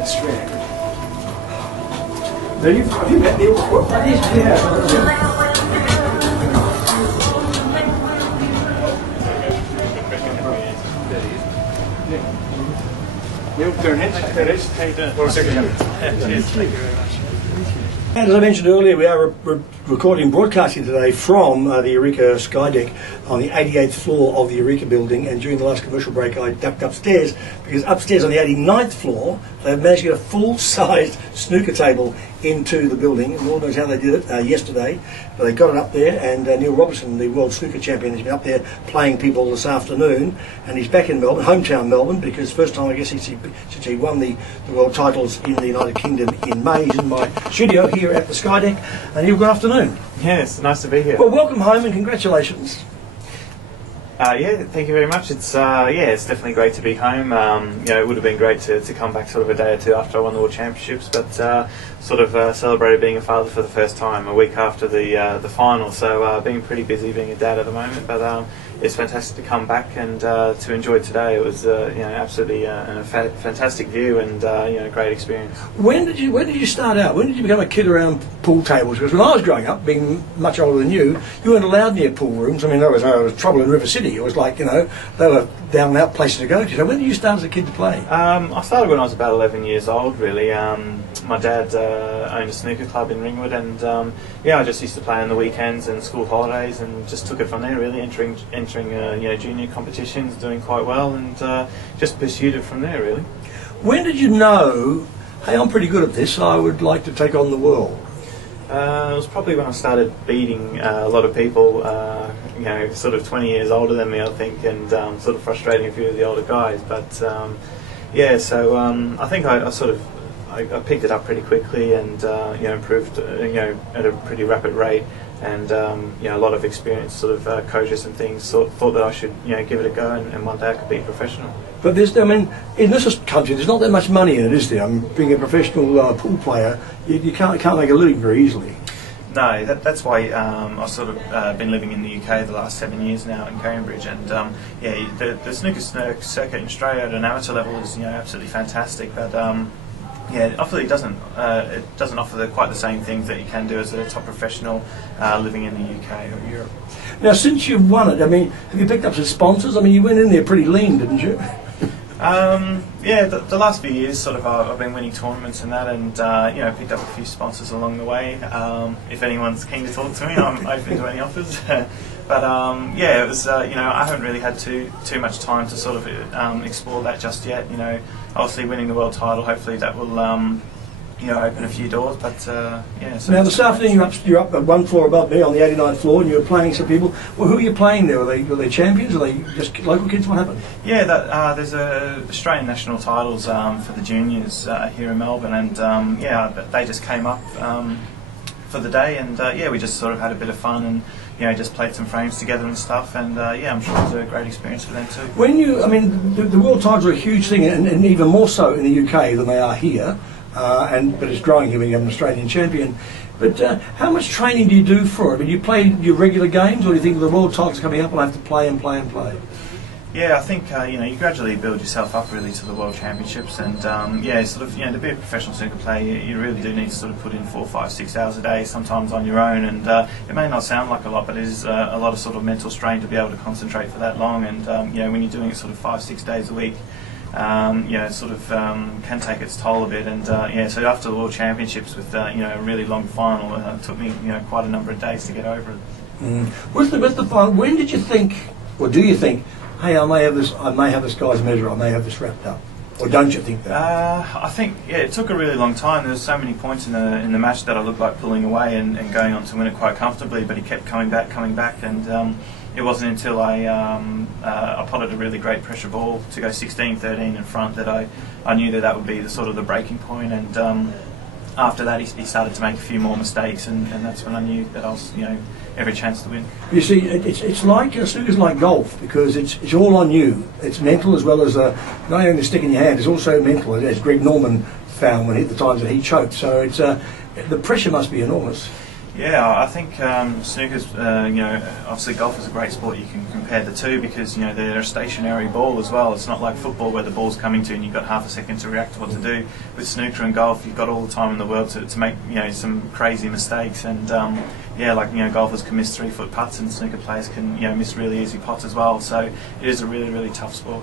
Australia. Have you met Neil before? Yeah. Neil, Hinch. There it is. How you doing? Cheers. Thank you very much. And as I mentioned earlier, we are recording, broadcasting today from the Eureka Sky Deck on the 88th floor of the Eureka building, and during the last commercial break I ducked upstairs because upstairs on the 89th floor they've managed to get a full-sized snooker table into the building, and Lord knows how they did it yesterday, but they got it up there, and Neil Robertson, the world snooker champion, has been up there playing people this afternoon, and he's back in Melbourne, hometown Melbourne, because first time I guess since he won the world titles in the United Kingdom in May. He's in my studio here at the Sky Deck. And Neil, good afternoon. Yes, nice to be here. Well, welcome home and congratulations. Yeah, thank you very much. It's it's definitely great to be home. It would have been great to come back sort of a day or two after I won the World Championships, but celebrated being a father for the first time a week after the final. So being pretty busy being a dad at the moment, but it's fantastic to come back and to enjoy today. It was absolutely a fantastic view and a great experience. When did you start out? When did you become a kid around pool tables? Because when I was growing up, being much older than you weren't allowed near pool rooms. I mean, there was trouble in River City. It was like, they were down and out places to go to. So when did you start as a kid to play? I started when I was about 11 years old, really. My dad owned a snooker club in Ringwood, and I just used to play on the weekends and school holidays, and just took it from there, really, entering junior competitions, doing quite well, and just pursued it from there, really. When did you know, hey, I'm pretty good at this, I would like to take on the world? It was probably when I started beating a lot of people, sort of 20 years older than me, I think, and sort of frustrating a few of the older guys. But I think I picked it up pretty quickly and improved at a pretty rapid rate, and a lot of experience sort of coaches and things thought that I should give it a go, and one day I could be a professional. But in this country, there's not that much money in it, is there? Being a professional pool player, you can't make a living very easily. No, that's why I've sort of been living in the UK the last 7 years now in Cambridge, and the snooker circuit in Australia at an amateur level is absolutely fantastic, but obviously it doesn't offer quite the same things that you can do as a top professional living in the UK or Europe. Now, since you've won it, have you picked up some sponsors? You went in there pretty lean, didn't you? The last few years, sort of, I've been winning tournaments and that, and picked up a few sponsors along the way. If anyone's keen to talk to me, I'm open to any offers. But it was I haven't really had too much time to sort of explore that just yet. Obviously winning the world title, hopefully that will open a few doors. But So now this afternoon you're up at one floor above me on the 89th floor, and you were playing some people. Well, who are you playing there? Were they champions? Are they just local kids? What happened? Yeah, there's Australian national titles for the juniors here in Melbourne, and they just came up for the day, and we just sort of had a bit of fun and just played some frames together and stuff, and I'm sure it was a great experience for them too. When the world titles are a huge thing, and even more so in the UK than they are here. But it's growing here when you have an Australian champion. But how much training do you do for it? Do you play your regular games, or do you think the world titles coming up and I have to play and play and play? Yeah, I think you gradually build yourself up really to the World Championships, and to be a professional snooker player, you really do need to sort of put in 4, 5, 6 hours a day, sometimes on your own, and it may not sound like a lot, but it is a lot of sort of mental strain to be able to concentrate for that long, and when you're doing it sort of 5, 6 days a week, can take its toll a bit, and so after the World Championships with a really long final, it took me quite a number of days to get over it. With the final, when did you think, or do you think, hey, I may have this guy's measure, I may have this wrapped up? Or don't you think that? I think it took a really long time. There were so many points in the match that I looked like pulling away and going on to win it quite comfortably, but he kept coming back, and it wasn't until I potted a really great pressure ball to go 16-13 in front that I knew that would be the breaking point, and after that he started to make a few more mistakes, and that's when I knew that I was every chance to win. You see, it's like snooker's like golf, because it's all on you. It's mental as well as not only the stick in your hand. It's also mental, as Greg Norman found when the times that he choked. So it's the pressure must be enormous. Yeah, I think snooker's, obviously golf is a great sport. You can compare the two because, they're a stationary ball as well. It's not like football where the ball's coming to and you've got half a second to react to what to do. With snooker and golf, you've got all the time in the world to make, some crazy mistakes. And, golfers can miss 3-foot putts and snooker players can, miss really easy pots as well. So it is a really, really tough sport.